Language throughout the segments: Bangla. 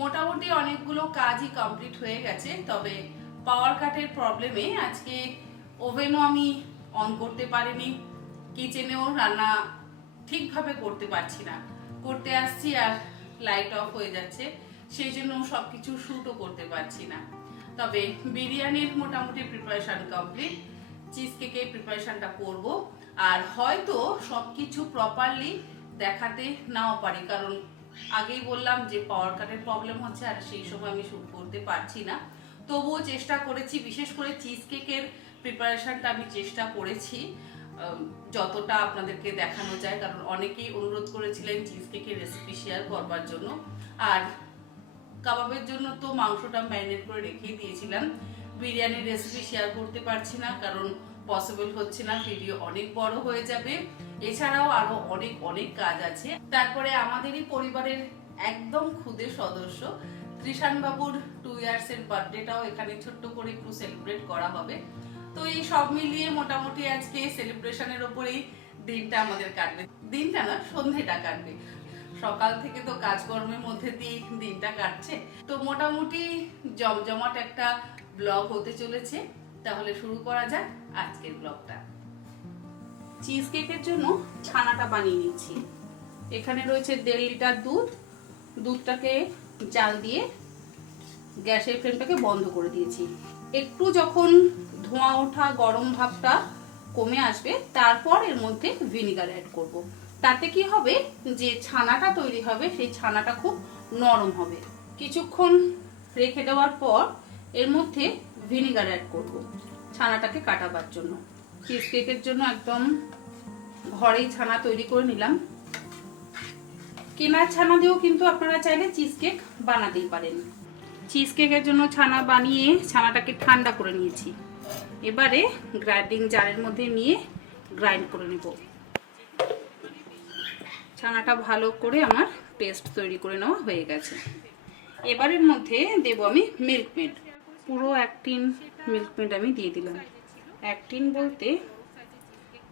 মোটামুটি অনেকগুলো কাজই কমপ্লিট হয়ে গেছে, তবে পাওয়ার কাটের প্রবলেমে আজকে ওভেনও আমি অন করতে পারিনি, কিচেনেও রান্না ঠিকভাবে করতে পারছি না। করতে আসছি আর লাইট অফ হয়ে যাচ্ছে, সেই জন্য সবকিছু শ্যুটও করতে পারছি না। তবে বিরিয়ানির মোটামুটি প্রিপারেশন কমপ্লিট, চিজ কেকের প্রিপারেশনটা করব। আর হয়তো সবকিছু প্রপারলি দেখাতে নাও পারি, কারণ আগেই বললাম যে পাওয়ার কাটের প্রবলেম হচ্ছে আর সেই সময় আমি শ্যুট করতে পারছি না। তবুও চেষ্টা করেছি, বিশেষ করে চিজ কেকের প্রিপারেশনটা আমি চেষ্টা করেছি যতটা আপনাদেরকে দেখানো যায়, কারণ অনেকেই অনুরোধ করেছিলেন চিজ কেকের রেসিপি শেয়ার করবার জন্য। আর কাবাবের জন্য তো মাংসটা ম্যারিনেট করে রেখেই দিয়েছিলাম। বিরিয়ানির রেসিপি শেয়ার করতে পারছি না, কারণ পসিবল হচ্ছে না, ভিডিও অনেক বড় হয়ে যাবে। এছাড়াও আরো অনেক অনেক কাজ আছে। তারপরে আমাদেরই পরিবারের একদম খুদে সদস্য কৃষাণ বাবুর 2 ইয়ার্স এর বার্থডেটাও এখানে ছোট্ট করে একটু সেলিব্রেট করা হবে। তো এই সব মিলিয়ে মোটামুটি আজকে সেলিব্রেশনের উপরেই দিনটা আমাদের কাটবে। দিনটা না, সন্ধ্যেটা কাটবে। সকাল থেকে তো কাজকর্মের মধ্যে দিয়ে দিনটা কাটছে। তো মোটামুটি জমজমাট একটা ব্লগ হতে চলেছে। তাহলে শুরু করা যাক আজকের ব্লগটা। চিজ কেকের জন্য ছানাটা বানিয়ে নিচ্ছি। এখানে রয়েছে 1.5 লিটার দুধ। দুধটাকে জাল দিয়ে গ্যাসের ফ্লেমটাকে বন্ধ করে দিয়েছি। একটু যখন ধোঁয়া ওঠা গরম ভাবটা কমে আসবে, তারপর এর মধ্যে ভিনিগার অ্যাড করব। তাতে কি হবে, যে ছানাটা তৈরি হবে সেই ছানাটা খুব নরম হবে। কিছুক্ষণ রেখে দেওয়ার পর এর মধ্যে ভিনিগার অ্যাড করব ছানাটাকে কাটাবার জন্য। চিজ কেকের জন্য একদম ঘরেই ছানা তৈরি করে নিলাম। কেনার ছানা দিয়েও কিন্তু আপনারা চাইলে চিজ কেক বানাতেই পারেন। চিজ কেকের জন্য ছানা বানিয়ে ছানাটাকে ঠান্ডা করে নিয়েছি। এবারে গ্রাইন্ডিং জারের মধ্যে নিয়ে গ্রাইন্ড করে নেব। ছানাটা ভালো করে আমার পেস্ট তৈরি করে নেওয়া হয়ে গেছে। এবারের মধ্যে দেব আমি মিল্ক মেড। পুরো 1 টিন মিল্ক মেড আমি দিয়ে দিলাম। 1 টিন বলতে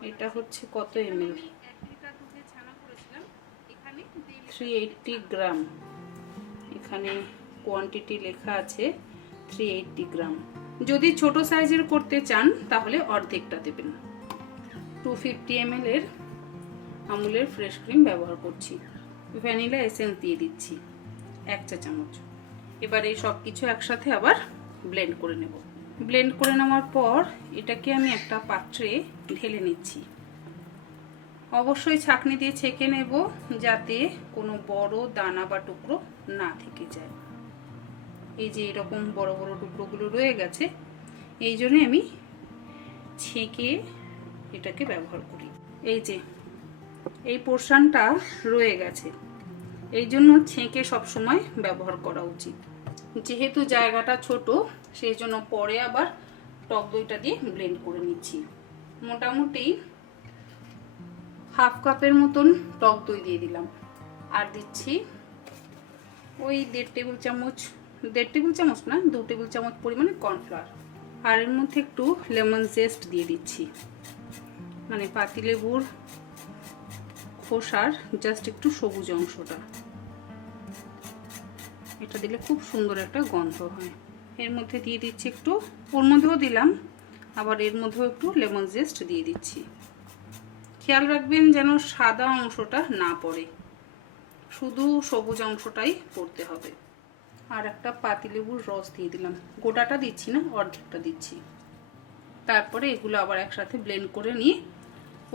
এটা হচ্ছে কত ml, 380 গ্রাম। এখানে কোয়ান্টিটি লেখা আছে 380 গ্রাম। যদি ছোট সাইজের করতে চান তাহলে অর্ধেকটা দেবেন। 250 ml এর আমুলের ফ্রেশ ক্রিম ব্যবহার করছি। ভ্যানিলা এসেন্স দিয়ে দিচ্ছি 1 চা চামচ। এবার এই সব কিছু একসাথে আবার ব্লেন্ড করে নেব। ব্লেন্ড করে নেওয়ার পর এটাকে আমি একটা পাত্রে ঢেলে নিচ্ছি। অবশ্যই ছাঁকনি দিয়ে ছেঁকে নেব, যাতে কোনো বড় দানা বা টুকরো না থেকে যায়। এই যে এরকম বড় বড় টুকরোগুলো রয়ে গেছে, এই জন্য আমি ছেঁকে এটাকে ব্যবহার করি। এই যে এই পোর্শনটা রয়ে গেছে, এই জন্য ছেঁকে সবসময় ব্যবহার করা উচিত। যেহেতু জায়গাটা ছোট, সেই জন্য পরে আবার টক দইটা দিয়ে ব্লেন্ড করে নিচ্ছি। মোটামুটি হাফ কাপের মতন টক দই দিয়ে দিলাম। আর দিচ্ছি ওই 1.5 টেবিল চামচ, 1.5 টেবিল চামচ না, 2 টেবিল চামচ পরিমাণে কর্নফ্লাওয়ার। আর এর মধ্যে একটু লেমন জেস্ট দিয়ে দিচ্ছি, মানে পাতিলেবুর খোসার জাস্ট একটু সবুজ অংশটা। এটা দিলে খুব সুন্দর একটা গন্ধ হয়। এর মধ্যে দিয়ে দিচ্ছি একটু, ওর মধ্যেও দিলাম, আবার এর মধ্যেও একটু লেমন জেস্ট দিয়ে দিচ্ছি। খেয়াল রাখবেন যেন সাদা অংশটা না পড়ে, শুধু সবুজ অংশটাই পড়তে হবে। আর একটা পাতিলেবুর রস দিয়ে দিলাম, গোটাটা দিচ্ছি না, অর্ধেকটা দিচ্ছি। তারপরে এগুলো আবার একসাথে ব্লেন্ড করে নিয়ে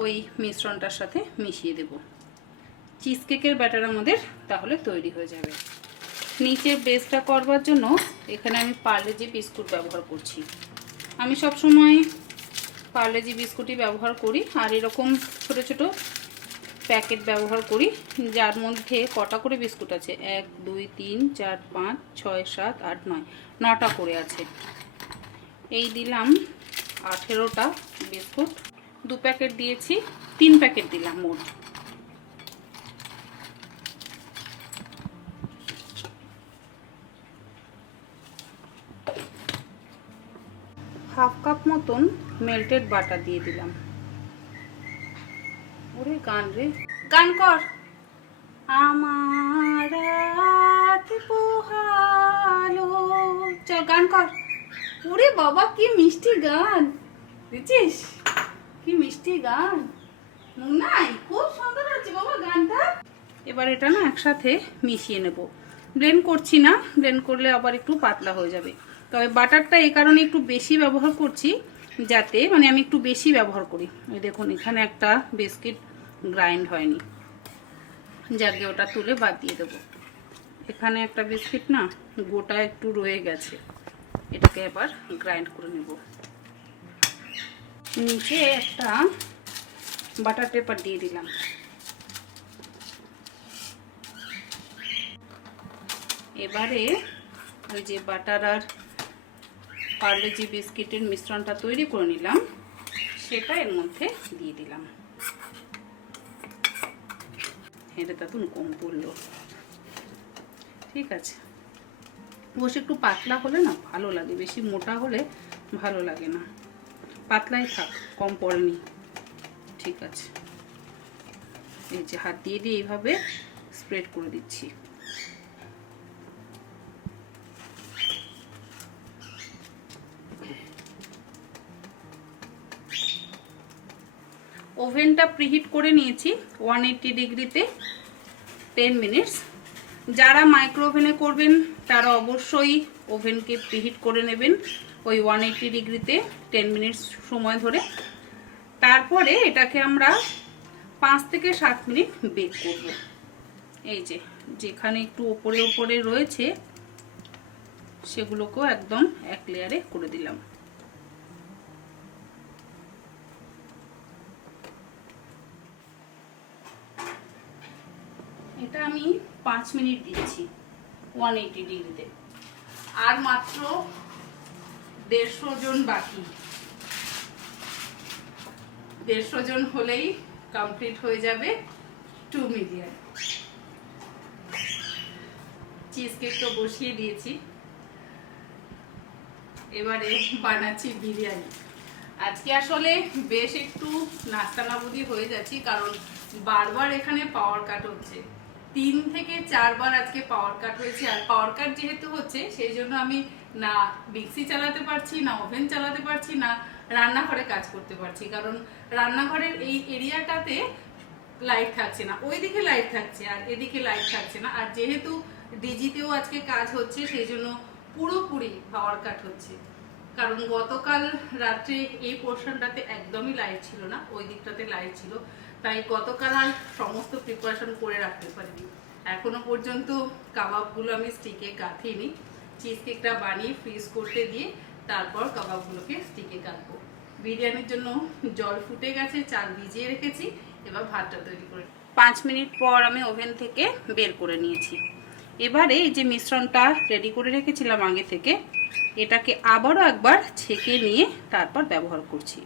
ওই মিশ্রণটার সাথে মিশিয়ে দেব। চিজ কেকের ব্যাটার আমাদের তাহলে তৈরি হয়ে যাবে। নিচে বেসটা করবার জন্য এখানে আমি পার্লেজি বিস্কুট ব্যবহার করছি। আমি সবসময় পার্লেজি বিস্কুটই ব্যবহার করি, আর এরকম ছোট ছোট প্যাকেট ব্যবহার করি, যার মধ্যে কটা করে বিস্কুট আছে, 1 2 3 4 5 6 7 8 9, 9টা করে আছে। এই দিলাম 18টা বিস্কুট। 2 প্যাকেট দিয়েছি, 3 প্যাকেট দিলাম মোট। হাফ কাপ মতন মেল্টেড বাটার দিয়ে দিলাম। ওরে গান রে, গান কর। আমার রাত পোহা গান কর। ওরে বাবা কি মিষ্টি গান বুঝছিস, কি মিষ্টি গান। নাই খুব সুন্দর হচ্ছে বাবা গানটা। এবার এটা না একসাথে মিশিয়ে নেব। ব্লেন্ড করছি না, ব্লেন্ড করলে আবার একটু পাতলা হয়ে যাবে। তবে বাটারটা এই কারণে একটু বেশি ব্যবহার করছি, যাতে মানে আমি একটু বেশি ব্যবহার করি। এই দেখুন এখানে একটা বিস্কিট গ্রাইন্ড হয়নি, যাকে ওটা তুলে বাদ দিয়ে দেবো। এখানে একটা বিস্কিট না গোটা একটু রয়ে গেছে, এটাকে এবার গ্রাইন্ড করে নেব। নিচে একটা বাটার পেপার দিয়ে দিলাম। এবারে ওই যে বাটার আর পার্লে বিস্কিটের মিশ্রণটা তৈরি করে নিলাম, সেটা এর মধ্যে দিয়ে দিলাম। এটা তো কম পড়লো, ঠিক আছে। বসে একটু পাতলা হলে না ভালো লাগে, বেশি মোটা হলে ভালো লাগে না। পাতলাই থাক, কম পড়েনি, ঠিক আছে। এই যে হাত দিয়ে দিয়ে এইভাবে স্প্রেড করে দিচ্ছি। ওভেনটা প্রিহিট করে নিয়েছি 180 ডিগ্রিতে 10 মিনিটস। যারা মাইক্রো ওভেনে করবেন তারা অবশ্যই ওভেনকে প্রিহিট করে নেবেন ওই 180 ডিগ্রিতে 10 মিনিটস সময় ধরে। তারপরে এটাকে আমরা 5 থেকে 7 মিনিট বেক করব। এই যে যেখানে একটু ওপরে ওপরে রয়েছে সেগুলোকেও একদম এক লেয়ারে করে দিলাম। এটা আমি 5 মিনিট দিচ্ছি 180 ডিগ্রিতে। আর মাত্র 150 জন বাকি। 150 জন হলেই কমপ্লিট হয়ে যাবে 2 মিলিয়ন। চিজ কেক তো বসিয়ে দিয়েছি, এবারে বানাচ্ছি বিরিয়ানি। আজকে আসলে বেশ একটু নাস্তানাবুদি হয়ে যাচ্ছি, কারণ বারবার এখানে পাওয়ার কাট হচ্ছে। 3 থেকে 4 বার আজকে পাওয়ার কাট হয়েছে। আর পাওয়ার কাট যেহেতু হচ্ছে সেই জন্য আমি না মিক্সি চালাতে পারছি, না ওভেন চালাতে পারছি, না রান্নাঘরে কাজ করতে পারছি। কারণ রান্নাঘরের এই এরিয়াটাতে লাইট থাকছে না, ওইদিকে লাইট থাকছে আর এদিকে লাইট থাকছে না। আর যেহেতু ডিজিতেও আজকে কাজ হচ্ছে সেই জন্য পুরোপুরি পাওয়ার কাট হচ্ছে। কারণ গতকাল রাত্রে এই পোর্শনটাতে একদমই লাইট ছিল না, ওই দিকটাতে লাইট ছিল, তাই গতকাল আর সমস্ত প্রিপারেশন করে রাখতে পারিনি। এখনো পর্যন্ত কাবাবগুলো আমি স্টিকে গাঁথিনি। চিজ কেকটা বানিয়ে ফ্রিজ করতে দিয়ে তারপর কাবাবগুলোকে স্টিকে গাঁথবো। বিরিয়ানির জন্য জল ফুটে গেছে, চাল ভিজিয়ে রেখেছি, এবার ভাতটা তৈরি করে 5 মিনিট পর আমি ওভেন থেকে বের করে নিয়েছি। এবারে এই যে মিশ্রণটা রেডি করে রেখেছিলাম আগে থেকে, এটাকে আবারও একবার ছেঁকে নিয়ে তারপর ব্যবহার করছি।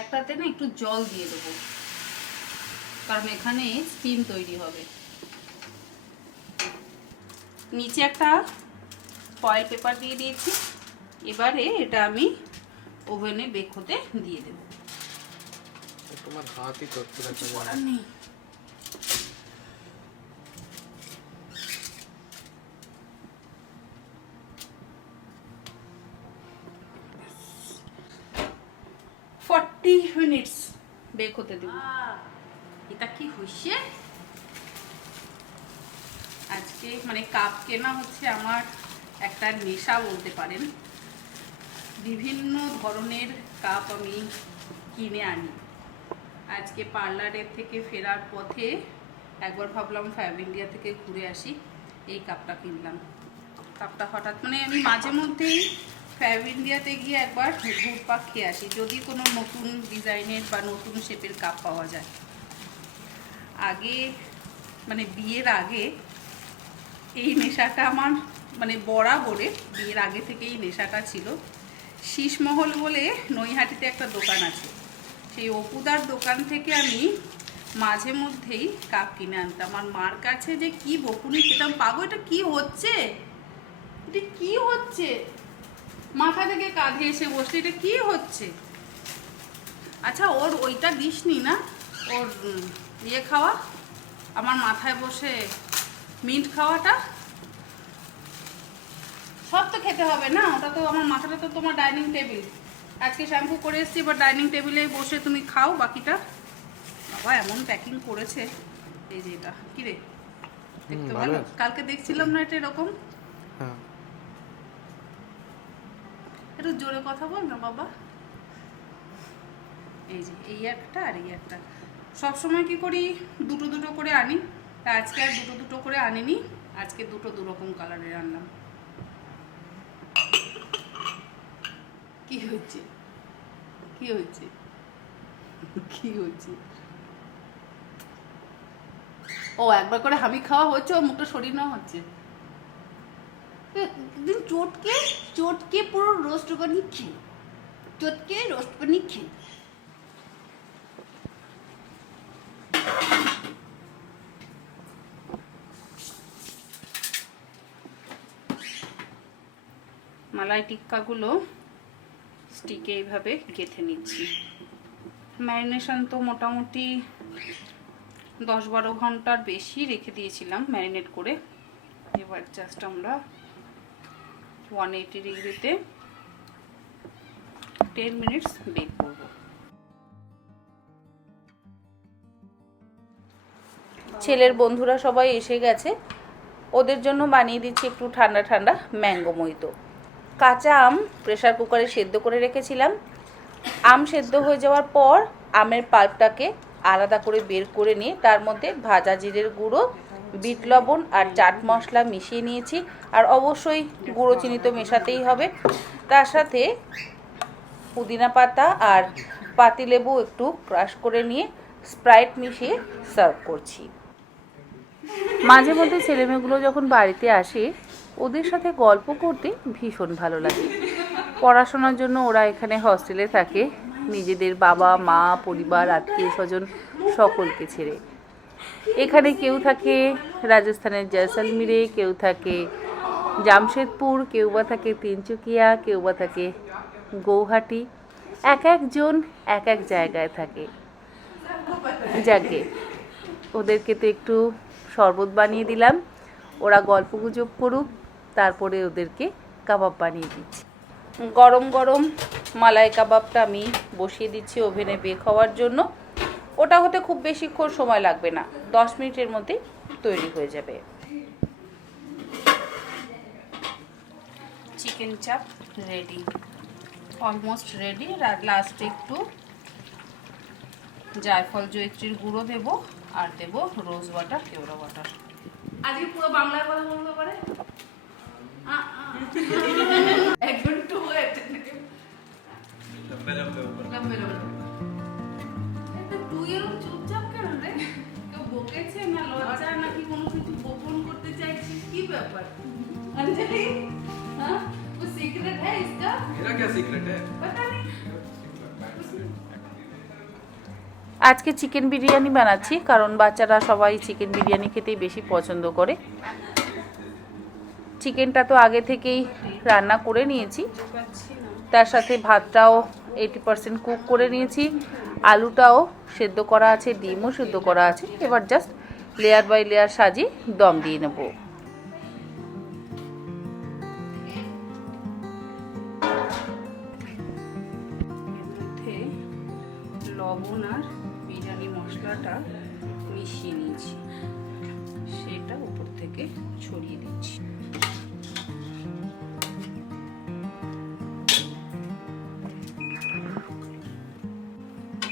একটাতে না একটু জল দিয়ে দেবো, কারণ এখানে স্টিম তৈরি হবে। নিচে একটা ফয়েল পেপার দিয়ে দিয়েছি। এবারে এটা আমি ওভেনে বেক হতে দিয়ে দেব। তোমার হাতই করতে নেই। মিনিটস বেক হতে দেব। এটা কি হইছে আজকে, মানে কাপ কেনা হচ্ছে আমার একটা নেশা বলতে পারেন। বিভিন্ন ধরনের কাপ আমি কিনে আনি। আজকে পার্লারের থেকে ফেরার পথে একবার ভাবলাম ফ্যাব ইন্ডিয়া থেকে ঘুরে আসি, এই কাপটা কিনলাম। কাপটা হঠাৎ মানে আমি মাঝে মধ্যেই ফ্যাব ইন্ডিয়াতে গিয়ে একবার ঘুরপাক খেয়ে আসি, যদি কোনো নতুন ডিজাইনের বা নতুন শেপের কাপ পাওয়া যায়। আগে মানে বিয়ের আগে এই নেশাটা আমার মানে বরাবরে, বিয়ের আগে থেকেই নেশাটা ছিল। শীষমহল বলে নৈহাটিতে একটা দোকান আছে, সেই অপুদার দোকান থেকে আমি মাঝে মধ্যেই কাপ কিনে আনতাম, আর মার কাছে যে কি বকুনি খেতাম, পাগো এটা কি হচ্ছে, এটা কি হচ্ছে, মাথা থেকে কাঁধে এসে বসে এটা কি হচ্ছে। আচ্ছা ওর ওইটা দিসনি না, ওর ইয়ে খাওয়া, আমার মাথায় বসে মিন্ট খাওয়াটা, সব তো খেতে হবে না, ওটা তো আমার মাথাটা তো তোমার ডাইনিং টেবিল, আজকে শ্যাম্পু করে এসছি, এবার ডাইনিং টেবিলে বসে তুমি খাও বাকিটা। বাবা এমন প্যাকিং করেছে, এই যে এটা কি রে, দেখতে ভালো, কালকে দেখছিলাম না এটা এরকম। হ্যাঁ একটু জোরে কথা বল না বাবা। এই যে এই একটা আর এই একটা, সবসময় কি করি দুটো দুটো করে আনি, তা আজকে আর দুটো দুটো করে আনিনি, আজকে দুটো দুরকম কালারের আনলাম। কি হচ্ছে, কি হচ্ছে, কি হচ্ছে, ও একবার করে হামি খাওয়া হচ্ছে, ও মুখটা সরিয়ে নেওয়া হচ্ছে, একদিন চটকে চটকে পুরো রোস্ট বানিয়ে খেয়ে, চটকে রোস্ট বানিয়ে খেয়ে। মালাই টিক্কাগুলো স্টিকে এইভাবে গেঁথে নিচ্ছি। ম্যারিনেশন তো মোটামুটি 10-12 ঘন্টার বেশি রেখে দিয়েছিলাম ম্যারিনেট করে। এবার জাস্ট আমরা 180 ডিগ্রিতে 10 মিনিটস বেক করব। ছেলের বন্ধুরা সবাই এসে গেছে, ওদের জন্য বানিয়ে দিচ্ছি একটু ঠান্ডা ঠান্ডা ম্যাঙ্গো মইতো। কাঁচা আম প্রেসার কুকারে সেদ্ধ করে রেখেছিলাম, আম সেদ্ধ হয়ে যাওয়ার পর আমের পাল্পটাকে আলাদা করে বের করে নিয়ে তার মধ্যে ভাজা জিরের গুঁড়ো, বিট লবণ আর চাট মশলা মিশিয়ে নিয়েছি, আর অবশ্যই গুঁড়ো চিনি তো মেশাতেই হবে, তার সাথে পুদিনা পাতা আর পাতিলেবু একটু ক্রাশ করে নিয়ে স্প্রাইট মিশিয়ে সার্ভ করছি। মাঝে মধ্যে ছেলেমেয়েগুলো যখন বাড়িতে আসে ওদের সাথে গল্প করতে ভীষণ ভালো লাগে। পড়াশোনার জন্য ওরা এখানে হস্টেলে থাকে, নিজেদের বাবা মা পরিবার আত্মীয় স্বজন সকলকে ছেড়ে। এখানে কেউ থাকে রাজস্থানের জয়সলমীরে, কেউ থাকে জামশেদপুর, কেউ বা থাকে তিনচুকিয়া, কেউ বা থাকে গৌহাটি, এক একজন এক এক জায়গায় থাকে। যাকে ওদেরকে তো একটু শরবত বানিয়ে দিলাম, ওরা গল্পগুজব করুক, তারপরে ওদেরকে কাবাব বানিয়ে দিচ্ছি। গরম গরম মালাই কাবাবটা আমি বসিয়ে দিচ্ছি ওভেনে বেক হওয়ার জন্য। ওটা হতে খুব বেশিক্ষণ সময় লাগবে না, 10 মিনিটের মধ্যে তৈরি হয়ে যাবে। চিকেন চাপ রেডি, অলমোস্ট রেডি। লাস্টে একটু জায়ফল জয়িত্রীর গুঁড়ো দেব, আর দেব রোজ ওয়াটার, কেওড়া ওয়াটার। আজকে পুরো বাংলায় কথা বলতে পারে, একদম টু লম্বে লম্বে লম্বে লম্বে। তুই এরকম চুপচাপ কেন রে? কেউ বকেছে না লজ্জা নাকি কোনো কিছু গোপন করতে চাইছিস, কি ব্যাপার अंजलि? हाँ वो सीक्रेट है इसका? मेरा क्या सीक्रेट है? पता नहीं। আজকে চিকেন বিরিয়ানি বানাচ্ছি, কারণ বাচ্চারা সবাই চিকেন বিরিয়ানি খেতেই বেশি পছন্দ করে। চিকেনটা তো আগে থেকেই রান্না করে নিয়েছি, তার সাথে ভাতটাও 80% কুক করে নিয়েছি, আলুটাও সেদ্ধ করা আছে, ডিমও সেদ্ধ করা আছে। এবার জাস্ট লেয়ার বাই লেয়ার সাজিয়ে দম দিয়ে নেব। লবণ আর বিরিয়ানি মশলাটা মিশিয়ে নিয়েছি, সেটা উপর থেকে ছড়িয়ে দিচ্ছি।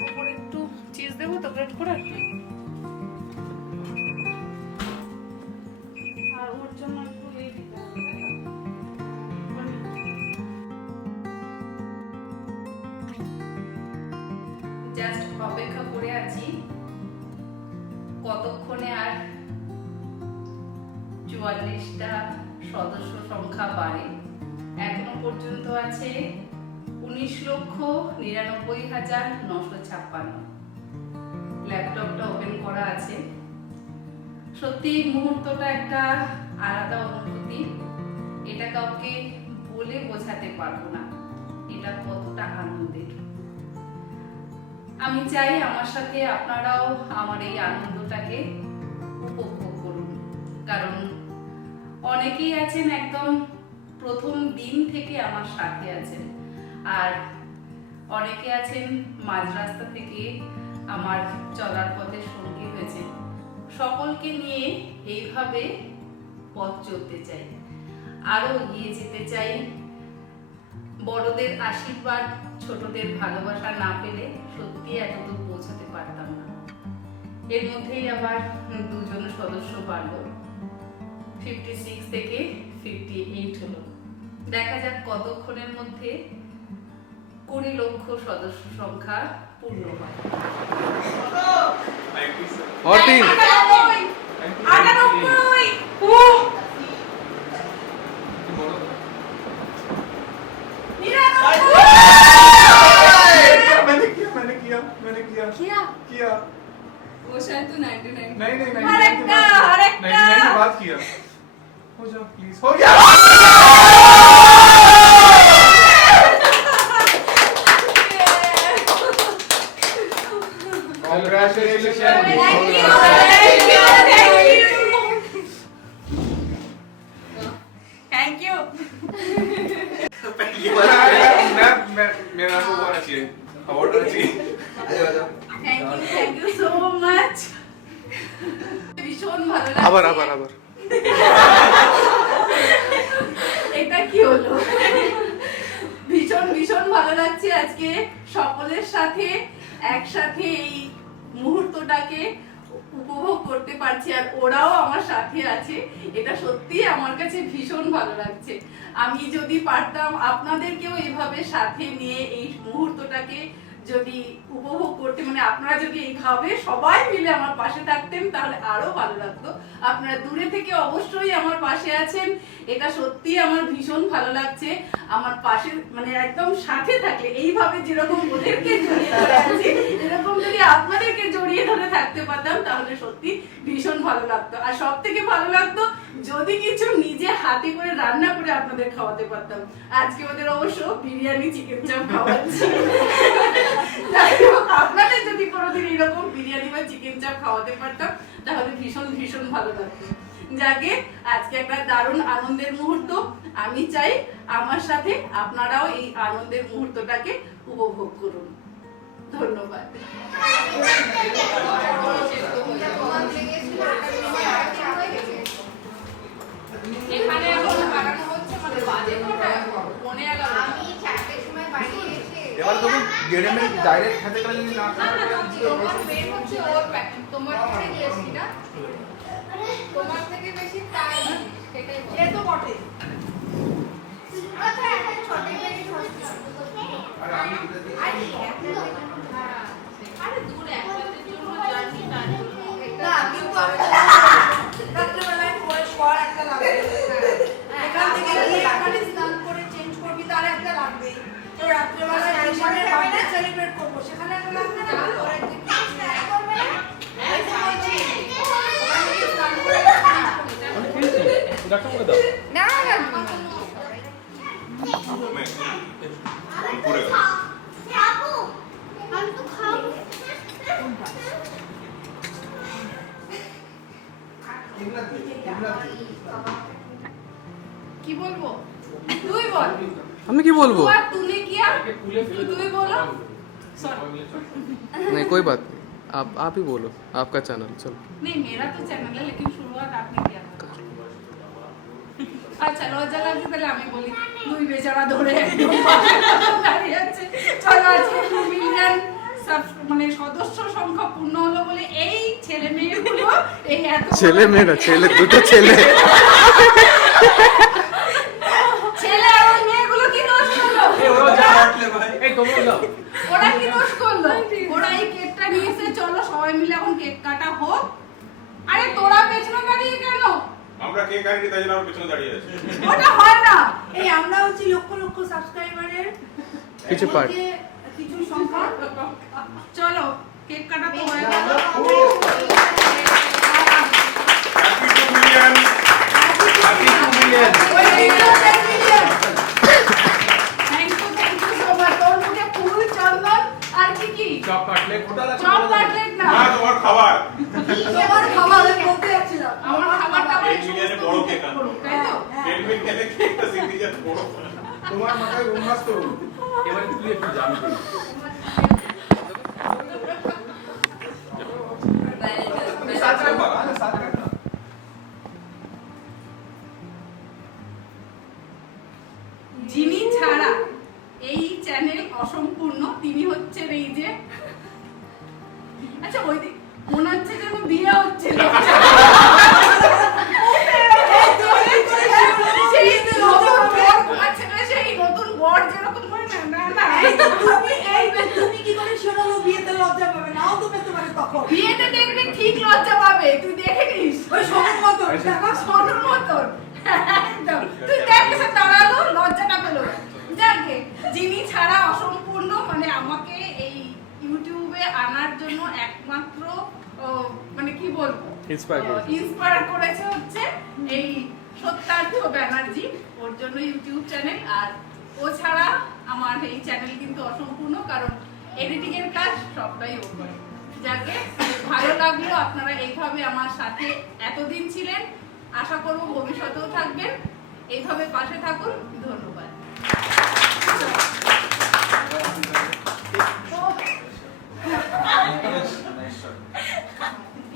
উপরে একটু চিজ দেবো তো গ্রেট করে, আর ওর জন্য একটু এই দিতে হবে। জাস্ট অপেক্ষা করে আছি কতক্ষণে আর 44টা সদস্য সংখ্যা বাড়ে। এখনো পর্যন্ত আছে 19,99,956। ল্যাপটপটা ওপেন করা আছে। সত্যি মুহূর্তটা একটা আলাদা অনুভূতি, এটা কাউকে বলে বোঝাতে পারবো না এটা কতটা আনন্দের। আমি চাই আমার সাথে আপনারাও আমার এই আনন্দটাকে উপভোগ করুন, কারণ অনেকেই আছেন একদম প্রথম দিন থেকে আমার সাথে আছেন, আর অনেকে আছেন মাঝ রাস্তা থেকে আমার চলার পথে সঙ্গী হয়েছে। সকলকে নিয়ে এইভাবে পথ চলতে চাই, আরো এগিয়ে যেতে চাই। বড়দের আশীর্বাদ, ছোটদের ভালোবাসা না পেলে সত্যি এতদূর পৌঁছাতে পারতাম না। এর মধ্যেই আবার দুজন সদস্য বাড়লো, 56 থেকে 58 হলো। দেখা যাক কতক্ষণের মধ্যে 20 লক্ষ সদস্য সংখ্যা পূর্ণ হয়। किया वो शायद तो 99 नहीं नहीं हर एक का, हर एक का। 99 के बाद किया हो जाओ प्लीज हो गया Congratulations. Thank you. मैं मेरा वो होना चाहिए अवार्ड होना चाहिए थैंक यू सो মাচ। ভীষণ ভালো লাগছে। আবার আবার আবার এটা কি হলো? ভীষণ ভীষণ ভালো লাগছে আজকে সকলের সাথে একসাথে এই মুহূর্তটাকে উপভোগ করতে পারছি, আর ওরাও আমার সাথে আছে। এটা সত্যি আমার কাছে ভীষণ ভালো লাগছে। আমি যদি পারতাম আপনাদেরকেও এভাবে সাথে নিয়ে এই মুহূর্তটাকে যদি উপভোগ করতে, মানে আপনারা যদি এইভাবে সবাই মিলে আমার পাশে থাকতেন তাহলে আরো ভালো লাগতো। আপনারা দূরে থেকে অবশ্যই আমার পাশে আছেন, এটা সত্যি আমার ভীষণ ভালো লাগছে। আমার পাশে মানে একদম সাথে থাকলে এইভাবে যেরকম ওদেরকে জড়িয়ে ধরে আছি, এরকম যদি আপনাদেরকে জড়িয়ে ধরে থাকতে পারতাম তাহলে সত্যি ভীষণ ভালো লাগতো। আর সব থেকে ভালো লাগতো যদি কিছু নিজে হাতে করে রান্না করে আপনাদের খাওয়াতে পারতাম। আজকে ওদের অবশ্য বিরিয়ানি, চিকেন চাপ খাওয়াচ্ছি। যাই হোক, আপনাদের যদি কোনোদিন এরকম বিরিয়ানি বা চিকেন চাপ খাওয়াতে পারতাম তাহলে ভীষণ ভীষণ ভালো লাগতো। যাকে আজকে একটা দারুণ আনন্দের মুহূর্ত, আমি চাই আমার সাথে আপনারাও এই আনন্দের মুহূর্তটাকে উপভোগ করুন। ধন্যবাদ। এখানে এখন বানানো হচ্ছে মানে বাজে কটা? 11:15। আমি 4টার সময় বাড়ি এসে এবার তুমি গেড়ে মে ডাইরেক্ট খেতে গেলে না তোমার বের হচ্ছে ওর প্যাকেট, তোমার থেকে বেশি না, তোমার থেকে বেশি তাই সেটাই এ তো বটে। আচ্ছা এখন ছোট বেশি হচ্ছে আরে আমি আরে একটা আরে দূর একটার জন্য জার্নি না না কিন্তু আমি রাত্রেবেলায় পর একটা লাগবে, এখান থেকে গিয়ে এখানে স্নান করে চেঞ্জ করবি তার একটা লাগবে, তো রাত্রেবেলায় এখানে বার্থডে সেলিব্রেট করবো সেখানে একটা লাগবে না, ওর একটা স্নান করবে না এই তো বলছি ওখানে গিয়ে স্নান করে না না কি বলবো? তুই বল। আমি কি বলবো? तू और तूने किया? तू ही बोलो। सॉरी। नहीं कोई बात नहीं, आप ही बोलो, आपका चैनल चलो। नहीं मेरा तो चैनल है लेकिन शुरुआत आपने किया था। আচ্ছা লজ্জা লাগছে তাহলে আমি বলি। দুই বেচারা ধরে একদম দাঁড়িয়ে আছে। চলো আজকে 2 মিলিয়ন মানে সদস্য সংখ্যা পূর্ণ হলো বলে এই ছেলে মেয়েগুলো এই এত ছেলে মেয়ে না, ছেলে দুটো ছেলে। ছেলে আর মেয়েগুলো কি দোষ করলো? ওরা কি দোষ করলো? ওরা এই কেকটা নিয়ে এসে চলো সবাই মিলে এখন কেক কাটা হোক। আরে তোরা পেছনে দাঁড়িয়ে কেন? আমরা কেক কাটি তাই জন্য আমরা পেছনে দাঁড়িয়ে আছি। ওটা হয় না। এই আমরা হচ্ছে লক্ষ লক্ষ সাবস্ক্রাইবারের কিছু পার্ট কিছু সংখ্যা চলো কেক কাটা তো হয়ে গেল। Happy 2 million. Happy 2 million. Thank you so much. তোর মুখে ফুল, চন্দন আর কি? চপ কাটলেট চপ কাটলেট না। না, তোমার খাবার। তোমার খাবারের মধ্যে যাচ্ছিলাম। আমার খাবারটা আমার 10 মিলিয়নের বড় কেক আনো। তাই তো? 10 মিলিয়নের কেকটা সিগনেচার বড়। তোমার মাথায় উন্মাস করুন এবারে তুই একটু জানবি যিনি ছাড়া এই চ্যানেল অসম্পূর্ণ তিনি হচ্ছেন এই যে, আচ্ছা ওই মনে হচ্ছে যেন বিয়ে হচ্ছিল। সেই নতুন বর ঘুমাচ্ছিল, সেই নতুন বর যেরকম হয় না, না না তুমি কি করে শোনাবো বিয়েতে লজ্জা পাবে? নাও তো পেতে পারে তখন। বিয়েতে দেখবি ঠিক লজ্জা পাবে, তুই দেখে নিস। ওই সোনার মতন, দেখো সোনার মতন একদম। তুই দেখ এসে দাঁড়ালো, লজ্জাটা পেলো। যাকে যিনি ছাড়া অসম্পূর্ণ, মানে আমাকে এই ইউটিউবে আনার জন্য একমাত্র মানে কি বলবো ইন্সপায়ার করেছে হচ্ছে এই সত্যার্থ ব্যানার্জি। ওর জন্য ইউটিউব চ্যানেল, আর ও ছাড়া আমার এই চ্যানেল কিন্তু অসম্পূর্ণ, কারণ এডিটিং এর কাজ সবটাই ও করে। যাকে ভালো লাগলো, আপনারা এইভাবে আমার সাথে এতদিন ছিলেন, আশা করব ভবিষ্যতেও থাকবেন, এইভাবে পাশে থাকুন। ধন্যবাদ।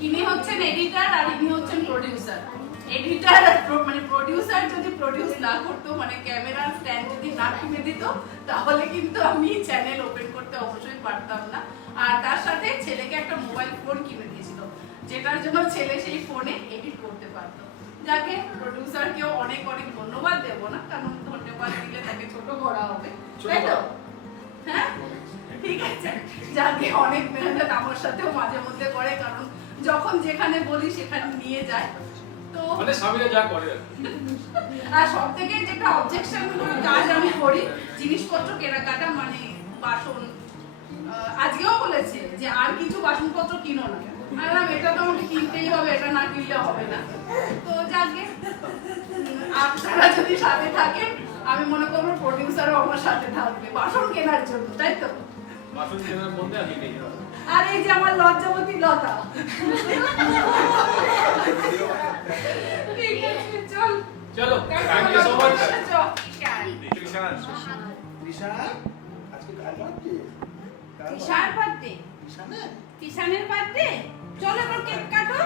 ইনি হচ্ছেন এডিটর আর ইনি হচ্ছেন প্রোডিউসার। এডিটর মানে প্রোডিউসার যদি প্রোডিউস না করতো, মানে ক্যামেরার স্ট্যান্ড যদি না কিনে দিত, তাহলে কিন্তু আমি চ্যানেল ওপেন করতে অবশ্যই পারতাম না। আর তার সাথে ছেলেকে একটা মোবাইল ফোন কিনে দিয়েছিল, যেটার জন্য ছেলে সেই ফোনে এডিট করতে পারতো। যাকে প্রোডিউসারকেও অনেক অনেক ধন্যবাদ দেবো না, কারণ ধন্যবাদ দিলে তাকে ছোট করা হবে, তাই তো? হ্যাঁ ঠিক আছে। যাকে অনেক মেহনত আমার সাথেও মাঝে মধ্যে করে, কারণ যখন যেখানে বলি সেখানে নিয়ে যায়। তো মানে স্বামীরা যা করে আর সব থেকে যেটা অবজেকশন কাজ আমি করি, জিনিসপত্র কেনাকাটা, মানে বাসন। আজকেও বলেছে যে আর কিছু বাসনপত্র কিনো না, বললাম এটা তো আমাকে কিনতেই হবে, এটা না কিনলে হবে না। তো যাকে আপনারা যদি সাথে থাকেন, আমি মনে করবো প্রোডিউসারও আমার সাথে থাকবে বাসন কেনার জন্য, তাই তো? বাসন কেনার মধ্যে আমি নেই আর এই যে আমার লজ্জাবতী লতা। ঠিক আছে, চল চলো থ্যাংক ইউ সো মাচ চল। তিশার বার্থডে, তিশানের বার্থডে। চলো এবার কেক কাটো,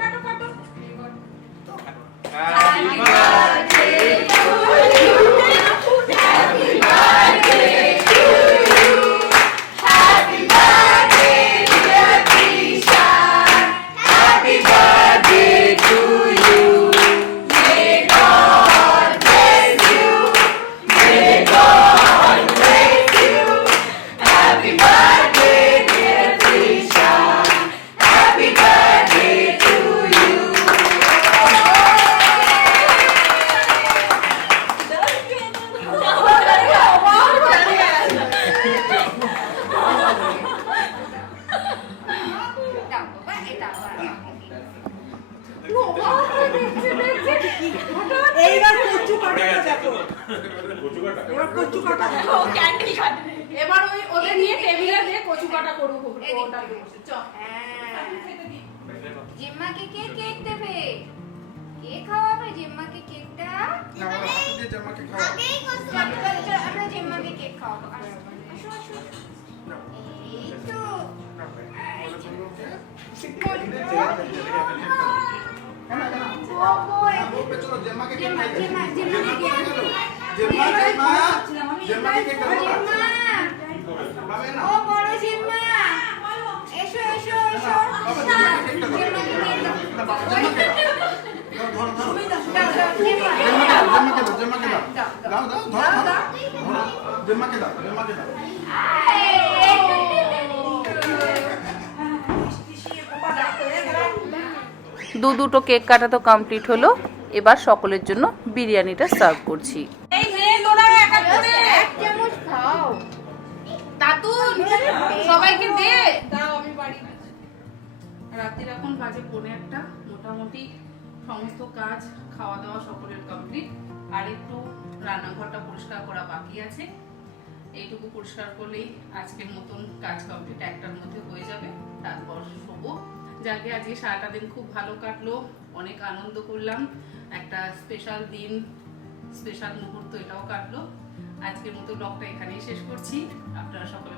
কাটো কাটো। Happy birthday to you. Happy birthday to you. Happy birthday dear Tisha. Happy birthday to you. May God bless you. May God bless you. Happy birthday dear Tisha. Happy birthday to you. এইবার কচু কাটাটা দেখো। কচু কাটা এবার কচু কাটা দেখো। এবার ওই ওদের নিয়ে টেবিলে দিয়ে কচু কাটা করবো। ওটা চল জিম্মাকে কে কেক দেবে? কে খাওয়াবে জিম্মাকে কেকটা? আমরা জিম্মাকে কেক খাওয়াবো। আসো, আসো, আসো। এই তো। বাবু, জিম্মা, জিম্মা, জিম্মাকে কেক দেবে। জিম্মা, ও বড় জিম্মা, এসো এসো এসো। জিম্মাকে কেক দুটো কেক কাটা তো কমপ্লিট হলো। এবার সকলের জন্য বিরিয়ানিটা সার্ভ করছি। এই মেয়ে তোরা এক এক করে এক চামচ খাও। সবাইকে দে দাও, আমি বাড়ি যাচ্ছি। রাতের এখন বাজে 1:45, মোটামুটি সমস্ত কাজ খাওয়া দাওয়া সকলের কমপ্লিট। আর একটু রান্নাঘরটা পরিষ্কার করা বাকি আছে, এইটুকু পরিষ্কার করলেই আজকের মতন কাজ কমপ্লিট, 1টার মধ্যে হয়ে যাবে। তারপর শোবো। যাকে আজকে সারাটা দিন খুব ভালো কাটলো, অনেক আনন্দ করলাম, একটা স্পেশাল দিন, স্পেশাল মুহূর্ত এটাও কাটলো। আজকের মতো ব্লগটা এখানেই শেষ করছি। আপনারা সকলে